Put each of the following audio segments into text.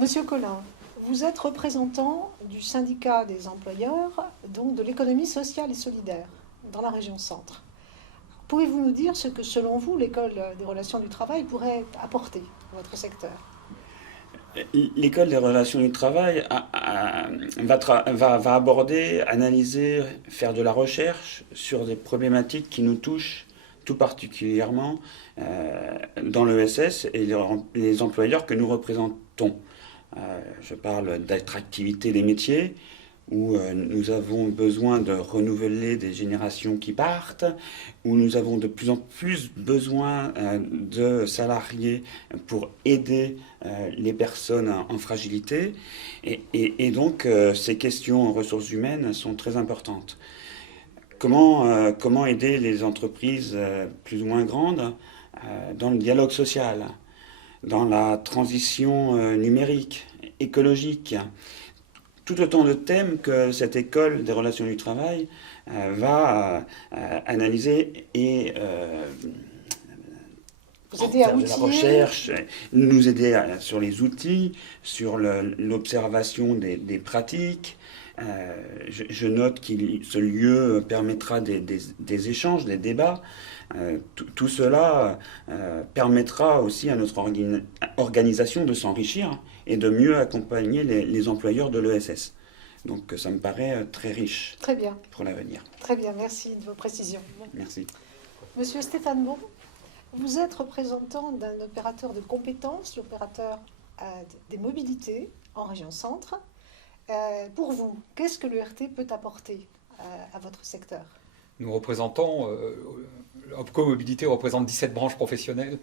Monsieur Collin, vous êtes représentant du syndicat des employeurs, donc de l'économie sociale et solidaire, dans la région Centre. Pouvez-vous nous dire ce que, selon vous, l'école des relations du travail pourrait apporter à votre secteur? L'école des relations du travail va aborder, analyser, faire de la recherche sur des problématiques qui nous touchent tout particulièrement dans l'ESS et les employeurs que nous représentons. Je parle d'attractivité des métiers, où nous avons besoin de renouveler des générations qui partent, où nous avons de plus en plus besoin de salariés pour aider les personnes en fragilité. Et donc, ces questions en ressources humaines sont très importantes. Comment aider les entreprises plus ou moins grandes dans le dialogue social, dans la transition numérique, écologique, tout autant de thèmes que cette école des relations du travail va analyser et Vous aidez à faire de la outiller. recherche, nous aider sur les outils, sur l'observation des pratiques. Je note que ce lieu permettra des échanges, des débats. Tout cela permettra aussi à notre organisation de s'enrichir et de mieux accompagner les employeurs de l'ESS. Donc ça me paraît très riche Très bien, pour l'avenir. très bien, merci de vos précisions. Merci. Monsieur Stéphane Bon, vous êtes représentant d'un opérateur de compétences, l'opérateur des mobilités en région Centre. Pour vous, qu'est-ce que l'ERT peut apporter à votre secteur? Nous représentons, Opco Mobilité représente 17 branches professionnelles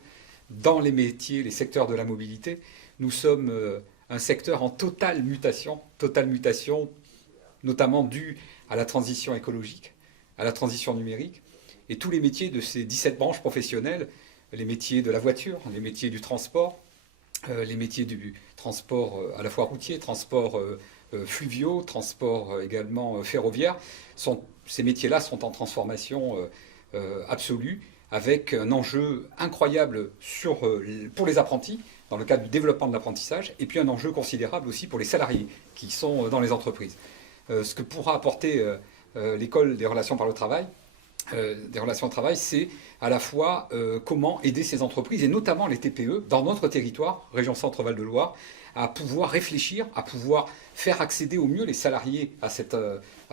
dans les métiers, les secteurs de la mobilité. Nous sommes un secteur en totale mutation, notamment due à la transition écologique, à la transition numérique. Et tous les métiers de ces 17 branches professionnelles, les métiers de la voiture, les métiers du transport, les métiers du transport à la fois routier, transport fluviaux, transport également ferroviaire, ces métiers-là sont en transformation absolue, avec un enjeu incroyable pour les apprentis, dans le cadre du développement de l'apprentissage, et puis un enjeu considérable aussi pour les salariés qui sont dans les entreprises. Ce que pourra apporter l'école des relations par le travail, des relations de travail, c'est à la fois comment aider ces entreprises, et notamment les TPE, dans notre territoire, région Centre-Val de Loire, à pouvoir réfléchir, à pouvoir faire accéder au mieux les salariés à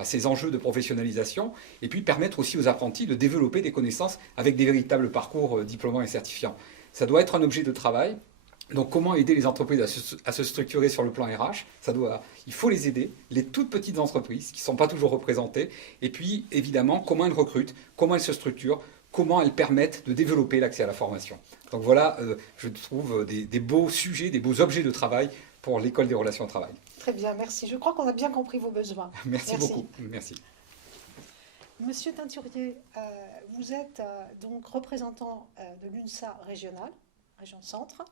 ces enjeux de professionnalisation, et puis permettre aussi aux apprentis de développer des connaissances avec des véritables parcours diplômants et certifiants. Ça doit être un objet de travail. Donc comment aider les entreprises à se structurer sur le plan RH? Il faut les aider, les toutes petites entreprises qui ne sont pas toujours représentées. Et puis évidemment, comment elles recrutent, comment elles se structurent, comment elles permettent de développer l'accès à la formation. Donc voilà, je trouve des beaux sujets, des beaux objets de travail pour l'école des relations au travail. Très bien, merci. Je crois qu'on a bien compris vos besoins. Merci Merci. beaucoup. Merci. Monsieur Teinturier, vous êtes donc représentant de l'UNSA régionale, région Centre,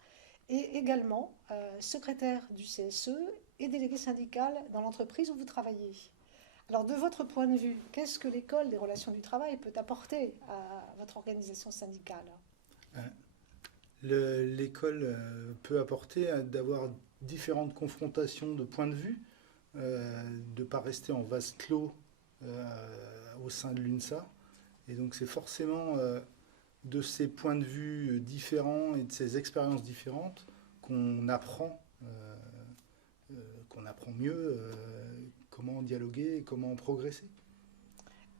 et également secrétaire du CSE et délégué syndical dans l'entreprise où vous travaillez. Alors, de votre point de vue, qu'est-ce que l'école des relations du travail peut apporter à votre organisation syndicale? L'école peut apporter d'avoir différentes confrontations de points de vue, de ne pas rester en vase clos au sein de l'UNSA. Et donc c'est forcément de ces points de vue différents et de ces expériences différentes qu'on apprend mieux comment dialoguer et comment progresser.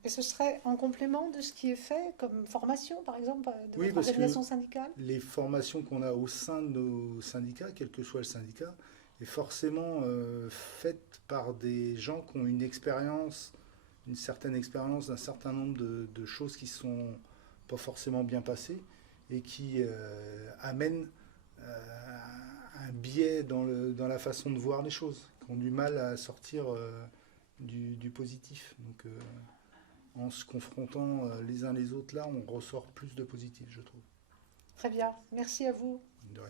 Et ce serait en complément de ce qui est fait comme formation, par exemple, de Oui, votre parce que organisation syndicale? les formations qu'on a au sein de nos syndicats, quel que soit le syndicat, est forcément faite par des gens qui ont une expérience, une certaine expérience d'un certain nombre de choses qui sont pas forcément bien passées et qui amènent un biais dans la façon de voir les choses, qui ont du mal à sortir du positif. Donc en se confrontant les uns les autres là, on ressort plus de positif, je trouve. Très bien, merci à vous. De rien.